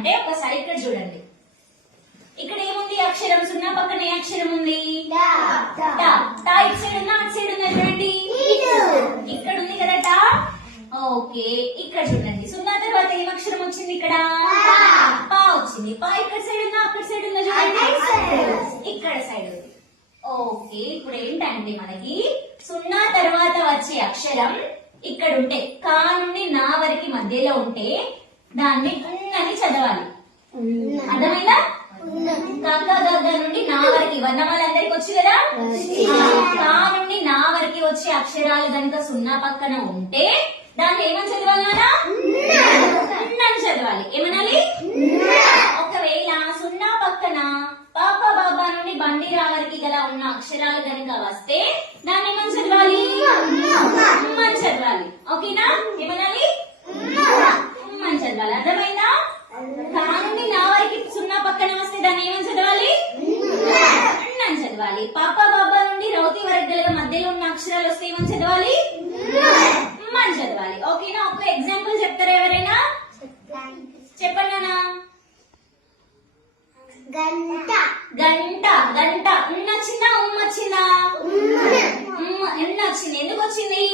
అంటే ఒకసారి ఇక్కడ చూడండి, ఇక్కడ ఏముంది అక్షరం, సున్నా పక్కన ఏ అక్షరం ఉంది? టా. టా ఇటు సైడ్ ఉందా అటు సైడ్ ఉందా చూడండి, ఇక్కడ ఉంది కదా టా. ఓకే, ఇక్కడ చూడండి సున్నా తర్వాత ఏం అక్షరం వచ్చింది? ఇక్కడ పా వచ్చింది. పా ఇక్కడ సైడ్ ఉందా అక్కడ సైడ్ ఉందా చూడండి, ఇక్కడ సైడ్ ఉంది. ఓకే, ఇప్పుడు ఏంటంటే మనకి సున్నా తర్వాత వచ్చే అక్షరం ఇక్కడ ఉంటే, కా నుండి నా వరకు మధ్యలో ఉంటే దాన్ని అని చదవాలి. అర్థమైందా? కాకా గగ్గ నుండి నా వరకు వర్ణమాలందరికి వచ్చి కదా, కా నుండి నా వరకు వచ్చే అక్షరాలు కనుక సున్నా పక్కన ఉంటే దాన్ని ఏమని చదవాలి నానా? అని చదవాలి. ఏమనాలి? ఒకవేళ సున్నా పక్కన పాప బాబా నుండి బండిరా వరకు గల ఉన్న అక్షరాలు కనుక వస్తే దాన్ని ఏమని చదవాలి? అని చదవాలి. ఓకేనా? ఏమనాలి? అని చదవాలి. అర్థమైందా? కా నుండి నా వరకు సున్నా పక్కన వస్తే దాన్ని ఏమని చదవాలి? అని చదవాలి. పాప బాబా నుండి రౌతి వరకు గల మధ్యలో ఉన్న అక్షరాలు వస్తే ఏమని చదవాలి? అని చదవాలి. ఓకేనా? ఒక ఎగ్జాంపుల్ చెప్తారా ఎవరైనా? చెప్పండి నాన్న. గంట. గంట. గంట వచ్చిందా వచ్చిందా? ఎన్న వచ్చింది. ఎందుకు వచ్చింది?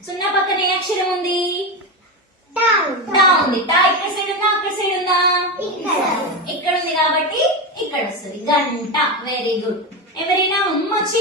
సున్నా పక్కన ఏ అక్షరం ఉంది? టా ఉంది. టా ఇక్కడ సైడ్ ఉందా అక్కడ సైడ్ ఉందా? ఇక్కడ ఉంది కాబట్టి ఇక్కడ వస్తుంది గంట. Very good. ఎవరైనా వచ్చి